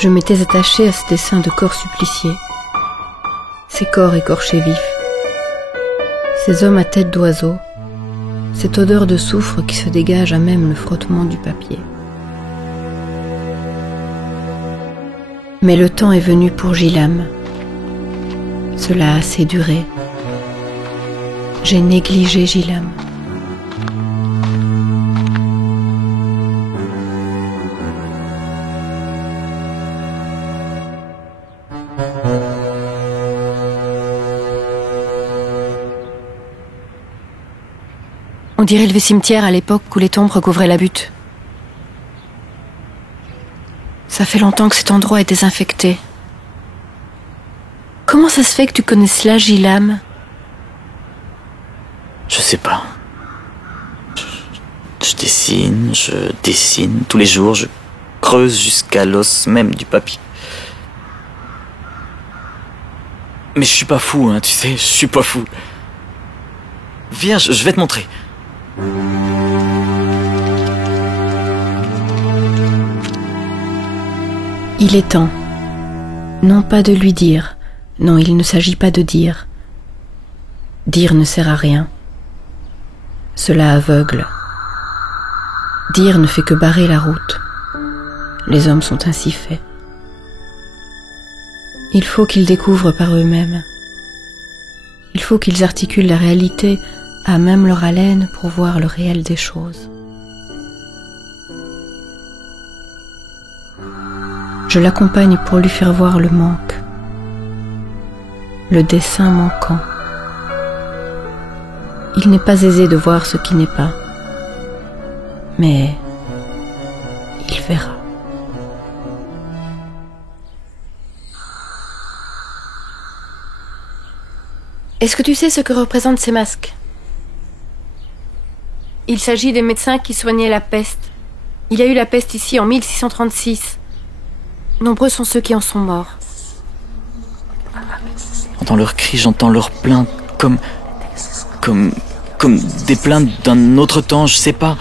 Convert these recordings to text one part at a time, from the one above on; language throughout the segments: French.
Je m'étais attachée à ce dessin de corps suppliciés, ces corps écorchés vifs, ces hommes à tête d'oiseau, cette odeur de soufre qui se dégage à même le frottement du papier. Mais le temps est venu pour Gilam. Cela a assez duré. J'ai négligé Gilam. On dirait le cimetière à l'époque où les tombes recouvraient la butte. Ça fait longtemps que cet endroit est désinfecté. Comment ça se fait que tu connais cela, Gilam? Je sais pas. Je dessine tous les jours, je creuse jusqu'à l'os même du papier. Mais je suis pas fou, hein, tu sais, je suis pas fou. Viens, je vais te montrer. Il est temps, non pas de lui dire, non, il ne s'agit pas de dire. Dire ne sert à rien. Cela aveugle. Dire ne fait que barrer la route. Les hommes sont ainsi faits. Il faut qu'ils découvrent par eux-mêmes. Il faut qu'ils articulent la réalité à même leur haleine pour voir le réel des choses. Je l'accompagne pour lui faire voir le manque, le dessin manquant. Il n'est pas aisé de voir ce qui n'est pas, mais il verra. Est-ce que tu sais ce que représentent ces masques? Il s'agit des médecins qui soignaient la peste. Il y a eu la peste ici en 1636. Nombreux sont ceux qui en sont morts. J'entends leurs cris, j'entends leurs plaintes, comme des plaintes d'un autre temps, je sais pas.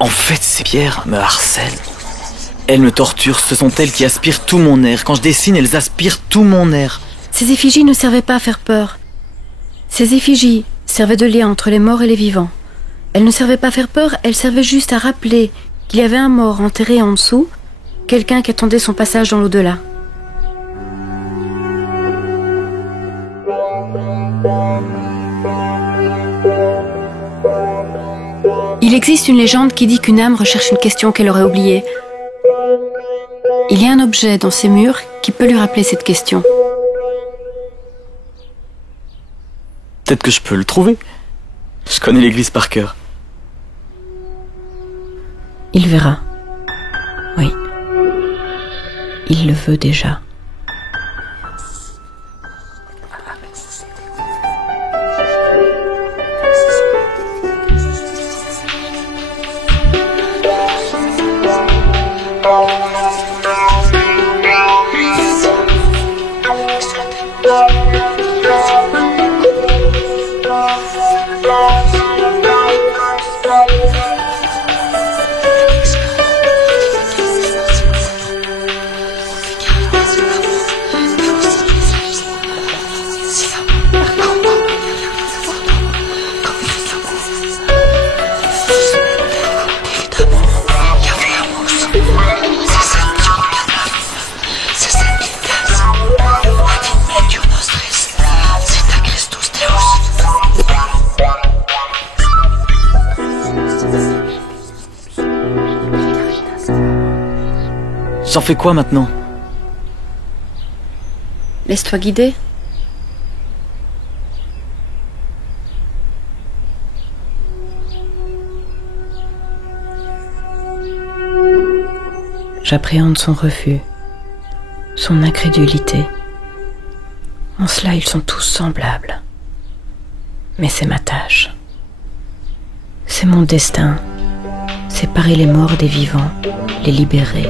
En fait, ces pierres me harcèlent. Elles me torturent, ce sont elles qui aspirent tout mon air. Quand je dessine, elles aspirent tout mon air. Ces effigies ne servaient pas à faire peur. Ces effigies servaient de lien entre les morts et les vivants. Elles ne servaient pas à faire peur, elles servaient juste à rappeler qu'il y avait un mort enterré en dessous, quelqu'un qui attendait son passage dans l'au-delà. Il existe une légende qui dit qu'une âme recherche une question qu'elle aurait oubliée. Il y a un objet dans ces murs qui peut lui rappeler cette question. Peut-être que je peux le trouver. Je connais l'église par cœur. Il verra. Oui. Il le veut déjà. J'en fais quoi maintenant? Laisse-toi guider. J'appréhende son refus, son incrédulité. En cela, ils sont tous semblables. Mais c'est ma tâche. C'est mon destin. Séparer les morts des vivants, les libérer.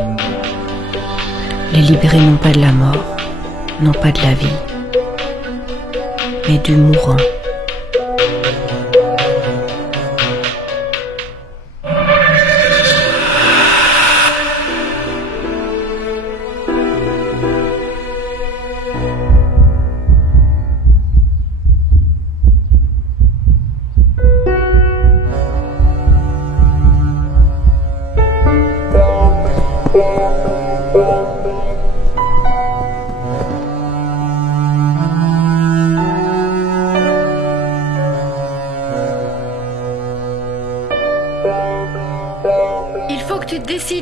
Les libérer non pas de la mort, non pas de la vie, mais du mourant.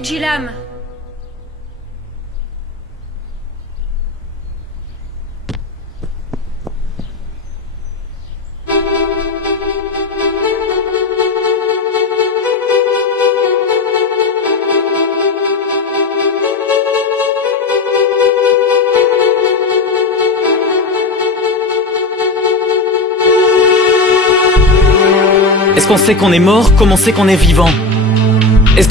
vite, Gilam. Est-ce qu'on sait qu'on est mort comme on sait qu'on est vivant? Est-ce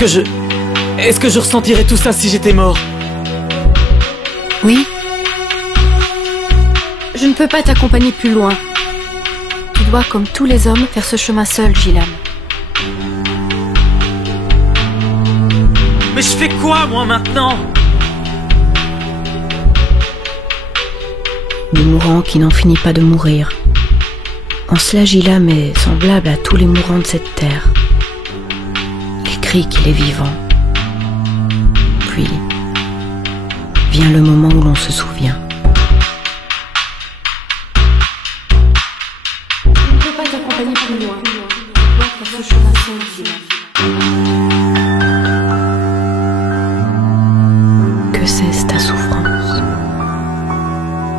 que je ressentirais tout ça si j'étais mort? Oui. Je ne peux pas t'accompagner plus loin. Tu dois, comme tous les hommes, faire ce chemin seul, Gilam. Mais je fais quoi, moi, maintenant? Le mourant qui n'en finit pas de mourir. En cela, Gilam est semblable à tous les mourants de cette terre. Il crie qu'il est vivant. Puis, vient le moment où l'on se souvient. Je ne peux pas t'accompagner plus loin. Tu dois faire ce chemin seul, Gilam. Que cesse ta souffrance.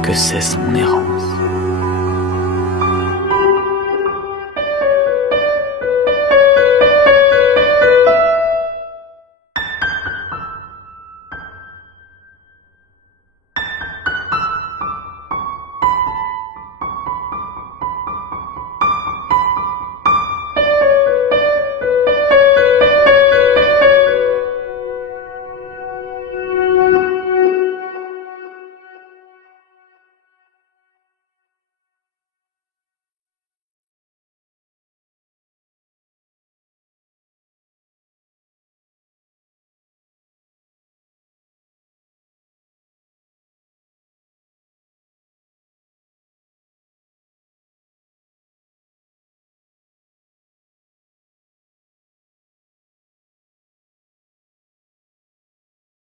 Que cesse mon errance.